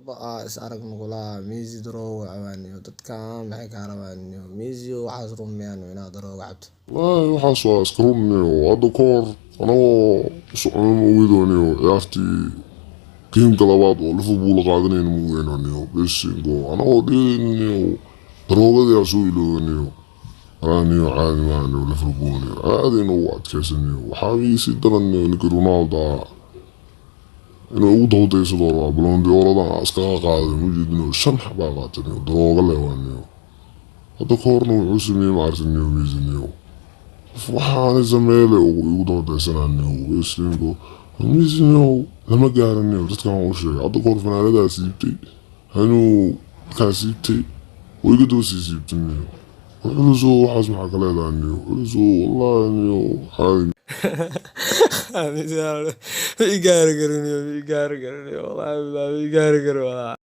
is aragno kulaha Messi darooga cabaan iyo dadkaan maxay ka rabaan iyo Messi waxaas rumeeyaan inaad darooga cabto. والله waxaas waa iska runniyo hadda ka hor anagoo socono weydoniyo ciyaartii geemka labaad oo Liverpool qaadanayna ma weynaniyo besingo anagoo dheeliniyo daroogadii soo ilooniyo aniyo caadi maaniyo Liverpool caadina u adkaysaniyo waxaa wiisi daraniyo ninka Ronaldo inuu ugu dawdaysado waa Ballon d'Or iska qaaday mujidino shan xabaa qaataniyo darooga leewaniyo hadda ka horna wuxuu sameeyay maartiniyo Messi waxaan sameeyay ugu dawdaysanaaniyo besingo Messi lama gaaraniyo dadkan uu sheegay hadda ka hor fanaanada siibtay hanuu kaasibtay ويجي دوسي سيبتني وحلزو وحاس مع كلاداني وحلزو والله انيو حالي Messi يقارقرني والله بيقارقر والله